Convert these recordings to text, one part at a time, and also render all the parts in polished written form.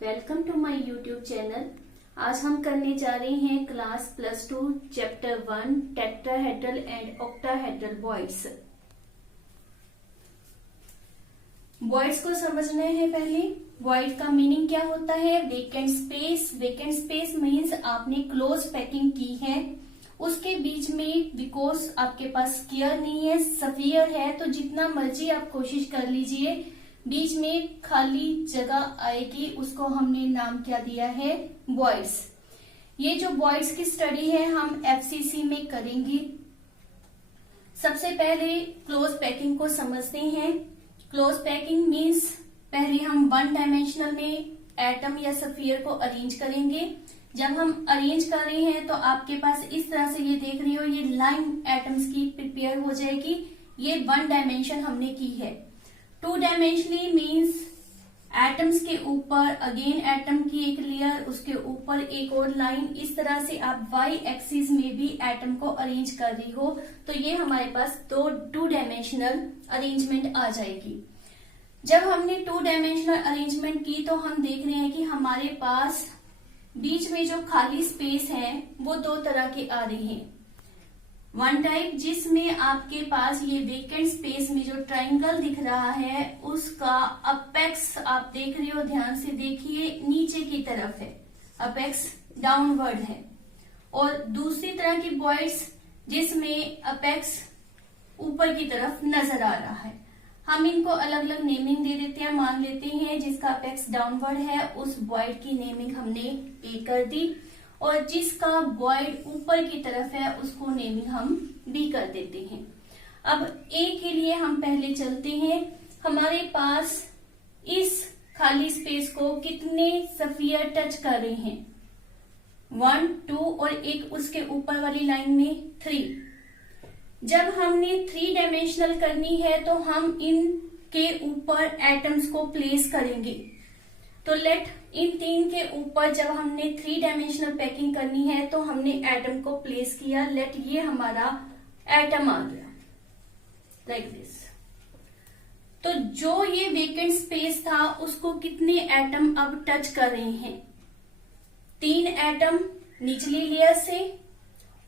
Welcome to my YouTube channel. आज हम करने जा रहे हैं class +2 chapter 1 tetrahedral and octahedral voids. Voids को समझने हैं। पहले वॉइड का मीनिंग क्या होता है? Vacant space. Vacant space means आपने क्लोज पैकिंग की है, उसके बीच में बिकॉज आपके पास स्क्वायर नहीं है, स्फीयर है, तो जितना मर्जी आप कोशिश कर लीजिए, बीच में खाली जगह आएगी, उसको हमने नाम क्या दिया है? वॉइड्स। ये जो वॉइड्स की स्टडी है हम एफसीसी में करेंगे। सबसे पहले क्लोज पैकिंग को समझते हैं। क्लोज पैकिंग मीन्स पहले हम वन डायमेंशनल में एटम या स्फीयर को अरेंज करेंगे। जब हम अरेंज कर रहे हैं तो आपके पास इस तरह से ये देख रही हो, ये लाइन एटम्स की प्रिपेयर हो जाएगी। ये वन डायमेंशन हमने की है। टू डायमेंशनली मीन्स एटम्स के ऊपर अगेन एटम की एक लेयर, उसके ऊपर एक और लाइन, इस तरह से आप वाई एक्सिस में भी एटम को अरेंज कर रही हो, तो ये हमारे पास टू डायमेंशनल अरेंजमेंट आ जाएगी। जब हमने टू डायमेंशनल अरेंजमेंट की तो हम देख रहे हैं कि हमारे पास बीच में जो खाली स्पेस है वो दो तरह के आ रहे हैं। वन टाइप जिसमें आपके पास ये वेकेंट स्पेस में जो ट्रायंगल दिख रहा है उसका अपेक्स आप देख रहे हो, ध्यान से देखिए, नीचे की तरफ है, अपेक्स डाउनवर्ड है। और दूसरी तरह की वॉइड्स जिसमें अपेक्स ऊपर की तरफ नजर आ रहा है, हम इनको अलग अलग नेमिंग दे देते हैं। मान लेते हैं जिसका अपेक्स डाउनवर्ड है उस वॉइड की नेमिंग हमने ए कर दी, और जिसका वॉइड ऊपर की तरफ है उसको नेमिंग हम बी कर देते हैं। अब ए के लिए हम पहले चलते हैं। हमारे पास इस खाली स्पेस को कितने स्फीयर टच कर रहे हैं? 1, 2 और एक उसके ऊपर वाली लाइन में 3। जब हमने 3 डायमेंशनल करनी है तो हम इनके ऊपर एटम्स को प्लेस करेंगे। तो लेट इन 3 के ऊपर जब हमने 3 डायमेंशनल पैकिंग करनी है तो हमने एटम को प्लेस किया। लेट ये हमारा एटम आ गया लाइक दिस। तो जो ये वेकेंट स्पेस था उसको कितने एटम अब टच कर रहे हैं? 3 एटम निचली लेयर से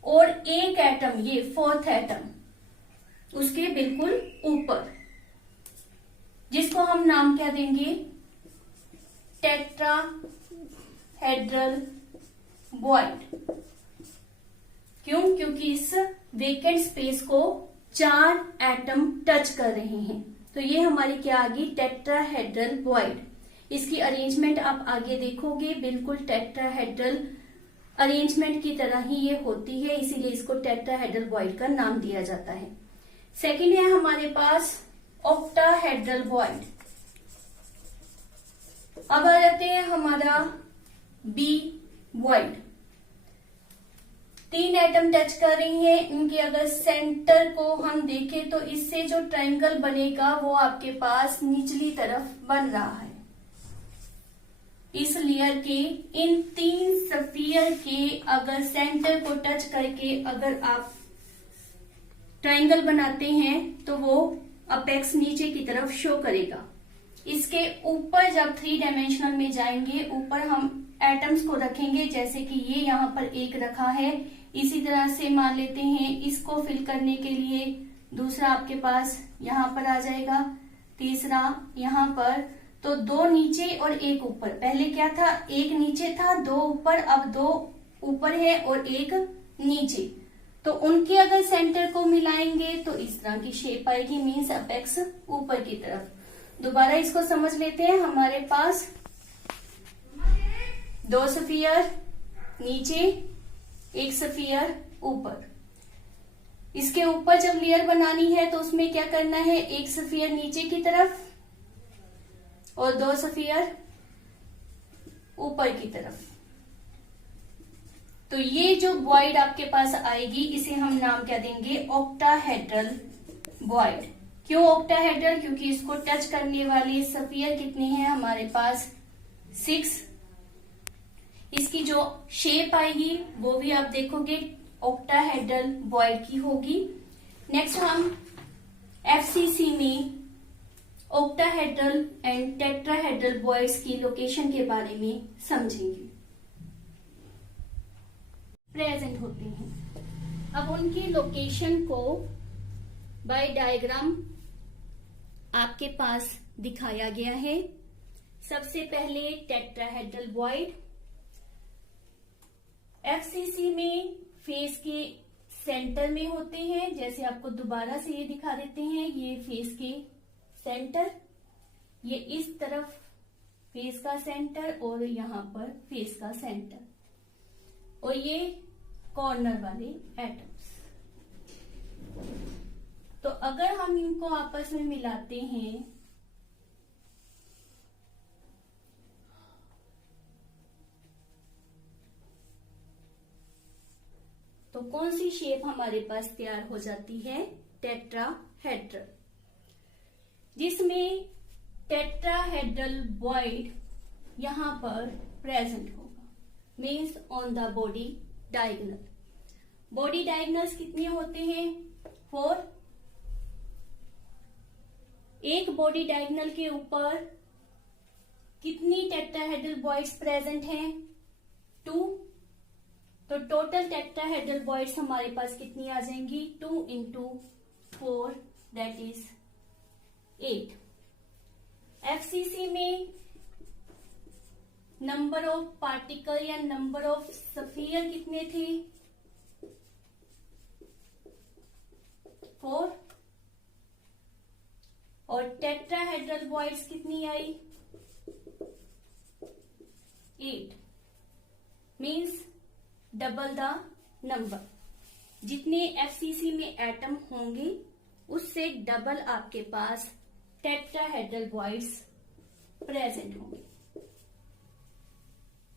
और एक एटम, ये 4th एटम उसके बिल्कुल ऊपर, जिसको हम नाम क्या देंगे? Tetrahedral void. क्यों? क्योंकि इस वेकेंट स्पेस को 4 एटम टच कर रहे हैं, तो ये हमारी क्या आ गई? Tetrahedral void. इसकी अरेंजमेंट आप आगे देखोगे, बिल्कुल टेट्राहेड्रल अरेंजमेंट की तरह ही ये होती है, इसीलिए इसको टेट्राहेड्रल वॉइड का नाम दिया जाता है। सेकंड है हमारे पास ऑक्टाहेड्रल वॉइड। अब आ जाते हैं हमारा बी वॉइड। 3 एटम टच कर रही हैं, इनके अगर सेंटर को हम देखें तो इससे जो ट्रायंगल बनेगा वो आपके पास निचली तरफ बन रहा है। इस लेयर के इन 3 स्फीयर के अगर सेंटर को टच करके अगर आप ट्रायंगल बनाते हैं तो वो अपेक्स नीचे की तरफ शो करेगा। इसके ऊपर जब 3 डायमेंशनल में जाएंगे, ऊपर हम एटम्स को रखेंगे, जैसे कि ये यहाँ पर एक रखा है, इसी तरह से मान लेते हैं इसको फिल करने के लिए दूसरा आपके पास यहाँ पर आ जाएगा, तीसरा यहाँ पर, तो 2 नीचे और एक ऊपर। पहले क्या था? एक नीचे था, 2 ऊपर, अब 2 ऊपर है और एक नीचे, तो उनके अगर सेंटर को मिलाएंगे तो इस तरह की शेप आएगी, मीन्स अपेक्स ऊपर की तरफ। दोबारा इसको समझ लेते हैं। हमारे पास 2 स्फीयर नीचे, एक स्फीयर ऊपर। इसके ऊपर जब लेयर बनानी है तो उसमें क्या करना है? एक स्फीयर नीचे की तरफ और 2 स्फीयर ऊपर की तरफ। तो ये जो वॉइड आपके पास आएगी इसे हम नाम क्या देंगे? Octahedral void. क्यों ऑक्टाहेड्रल? क्योंकि इसको टच करने वाले स्फीयर कितने हैं हमारे पास? 6। इसकी जो शेप आएगी वो भी आप देखोगे ऑक्टाहेड्रल वॉइड की होगी। नेक्स्ट हम एफसीसी में ऑक्टाहेड्रल एंड टेट्राहेड्रल बॉयड्स की लोकेशन के बारे में समझेंगे। प्रेजेंट होते हैं, अब उनकी लोकेशन को बाय डायग्राम आपके पास दिखाया गया है। सबसे पहले टेट्राहेड्रल बॉयड, एफसीसी में फेस के सेंटर में होते हैं। जैसे आपको दोबारा से ये दिखा देते हैं, ये फेस के सेंटर, ये इस तरफ फेस का सेंटर और यहां पर फेस का सेंटर, और ये कॉर्नर वाले एटम्स। तो अगर हम इनको आपस में मिलाते हैं तो कौन सी शेप हमारे पास तैयार हो जाती है? टेट्राहेड्रल, जिसमें टेट्राहेड्रल बॉयड यहां पर प्रेजेंट होगा, means on the body diagonal. Body diagonals कितने होते हैं? 4। एक बॉडी डायगोनल के ऊपर कितनी टेट्राहेड्रल बॉयड्स प्रेजेंट हैं? 2। तो टोटल टेट्राहेड्रल बॉयड्स हमारे पास कितनी आ जाएंगी? 2 × 4 दैट इज 8। एफसीसी में नंबर ऑफ पार्टिकल या नंबर ऑफ स्फीयर कितने थे? 4। और टेट्राहेड्रल बॉयड्स कितनी आई? 8। Means double the number. जितने एफसीसी में एटम होंगे उससे डबल आपके पास टेट्राहेड्रल बॉयड्स प्रेजेंट होंगे।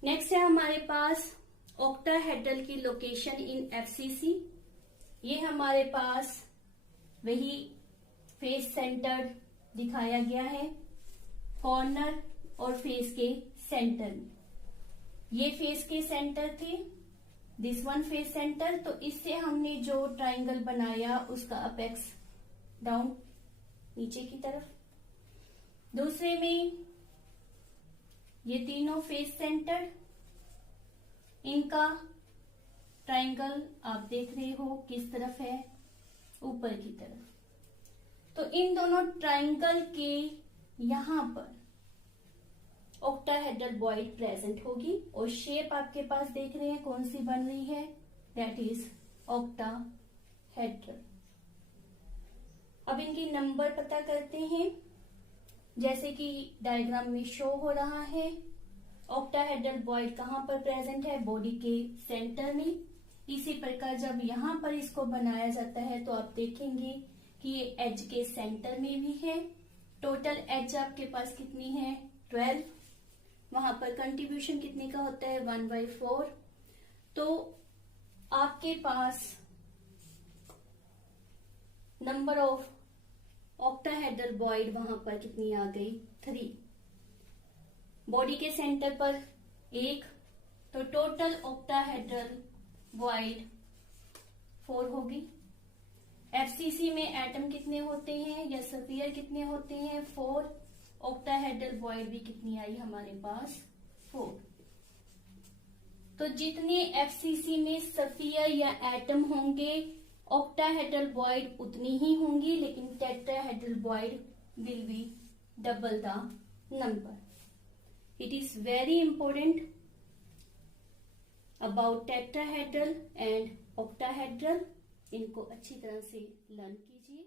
नेक्स्ट है हमारे पास ऑक्टाहेड्रल की लोकेशन इन एफसीसी। ये हमारे पास वही फेस सेंटर दिखाया गया है, कॉर्नर और फेस के सेंटर में। ये फेस के सेंटर थे, दिस वन फेस सेंटर। तो इससे हमने जो ट्राइंगल बनाया उसका अपेक्स डाउन नीचे की तरफ। दूसरे में ये तीनों फेस सेंटर, इनका ट्राइंगल आप देख रहे हो किस तरफ है? ऊपर की तरफ। तो इन दोनों ट्राइंगल के यहां पर ऑक्टाहेड्रल बॉयड प्रेजेंट होगी और शेप आपके पास देख रहे हैं कौन सी बन रही है? That is octahedral. अब इनकी नंबर पता करते हैं, जैसे कि डायग्राम में शो हो रहा है। ऑक्टाहेड्रल बॉयड कहां पर प्रेजेंट है? बॉडी के सेंटर में। इसी प्रकार जब यहां पर इसको बनाया जाता है तो आप देखेंगे कि ये एज के सेंटर में भी है। टोटल एज आपके पास कितनी है? 12। वहां पर कंट्रीब्यूशन कितने का होता है? 1/4। तो आपके पास नंबर ऑफ ऑक्टाहेड्रल बॉयड वहां पर कितनी आ गई? 3। बॉडी के सेंटर पर 1, तो टोटल ऑक्टाहेड्रल बॉयड 4 होगी। एफसीसी में एटम कितने होते हैं या स्फीयर कितने होते हैं? 4। ऑक्टाहेड्रल बॉयड भी कितनी आई हमारे पास? 4। तो जितने एफसीसी में स्फीयर या एटम होंगे ऑक्टाहेड्रल बॉयड उतनी ही होंगी, लेकिन tetrahedral void will be double the number. It is very important about tetrahedral and octahedral. इनको अच्छी तरह से लर्न कीजिए।